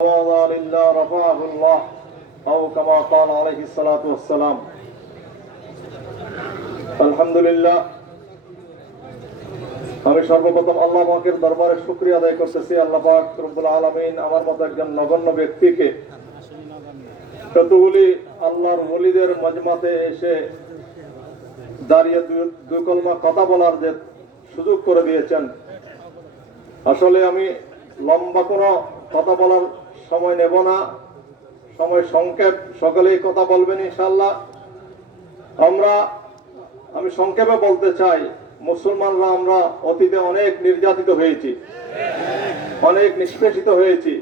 تواضع لله رفعه الله أو كما قال عليه الصلاة والسلام الحمد لله আমি সর্বপ্রথম আল্লাহ পাকের দরবারে শুক্রিয়া আদায় করতেছি আল্লাহ পাক রব্বুল আলামিন আমার মতো একজন নগণ্য ব্যক্তিকে কতগুলি আল্লাহর ওলিদের মজমাতে এসে দাঁড়িয়ে দুই- দুই কলমা কথা বলার যে সুযোগ করে দিয়েছেন আসলে আমি লম্বা কোনো কথা বলার সময় নেব না। সময় সংক্ষেপ, সকলেই কথা বলবেন ইনশাল্লাহ আমরা, আমি সংক্ষেপে বলতে চাই, মুসলমানরা আমরা অতীতে অনেক নির্যাতিত হয়েছি। অনেক নিষ্পেষিত হয়েছি।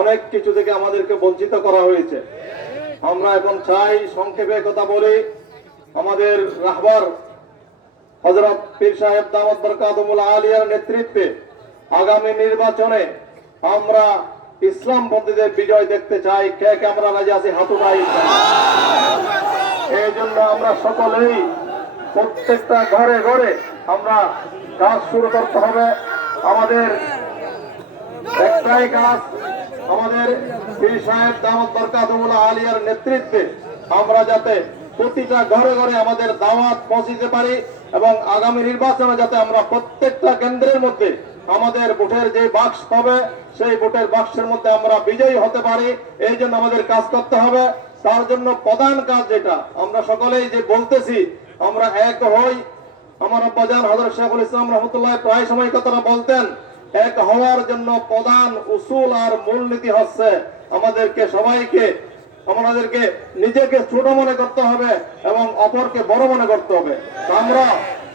অনেক কিছু থেকে আমাদেরকে বঞ্চিত করা হয়েছে। আমরা এখন চাই সংক্ষেপে কথা বলি, আমাদের রাহবার হজরত পীর সাহেব দামদ বরকাতমুল আলিয়ার নেতৃত্বে আগামী নির্বাচনে আমরা ইসলাম বন্দীদের বিজয় দেখতে চাই। কে কে আমরা রাজি আছি? হাতুটাই এই জন্য আমরা সকলেই প্রত্যেকটা ঘরে ঘরে আমরা কাজ শুরু করতে হবে। আমাদের একটাই কাজ আমাদের পীর সাহেব দামদ বরকাতমুল আলিয়ার নেতৃত্বে আমরা যাতে প্রতিটা ঘরে ঘরে আমাদের দাওয়াত পৌঁছিতে পারি এবং আগামী নির্বাচনে যাতে আমরা প্রত্যেকটা কেন্দ্রের মধ্যে আমাদের ভোটের যে বাক্স পাবে, সেই ভোটের বাক্সের মধ্যে আমরা বিজয়ী হতে পারি। এই জন্য আমাদের কাজ করতে হবে। তার জন্য প্রধান কাজ যেটা, আমরা সকলেই যে বলতেছি, আমরা এক হই। আমার হজরত শেখুল ইসলাম রহমতুল্লাহ প্রায় সময় কথাটা বলতেন, এক হওয়ার জন্য প্রধান উসুল আর মূলনীতি হচ্ছে আমাদেরকে সবাইকে, আমাদেরকে নিজেকে ছোট মনে করতে হবে এবং অপরকে বড় মনে করতে হবে। আমরা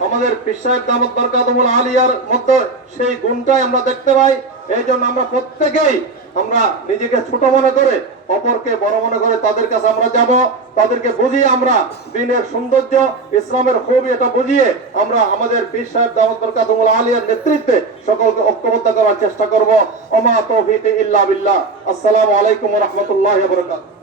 আমাদের পিসাহেব দামত বরকাতমুল আলিয়ার মধ্যে সেই গুণটাই আমরা দেখতে পাই। এই জন্য আমরা প্রত্যেকেই আমরা নিজেকে ছোট মনে করে, অপরকে বড় মনে করে তাদের কাছে আমরা যাব। তাদেরকে বুঝিয়ে আমরা দিনের সৌন্দর্য, ইসলামের খুব এটা বুঝিয়ে আমরা আমাদের পীর সাহেব, দামত বরকাতুল আলিয়ার নেতৃত্বে সকলকে ঐক্যবদ্ধ করার চেষ্টা করব। ওমা তৌফিক ইল্লা বিল্লাহ। আসসালামু আলাইকুম রাহমাতুল্লাহি ওয়া বারাকাতুহু।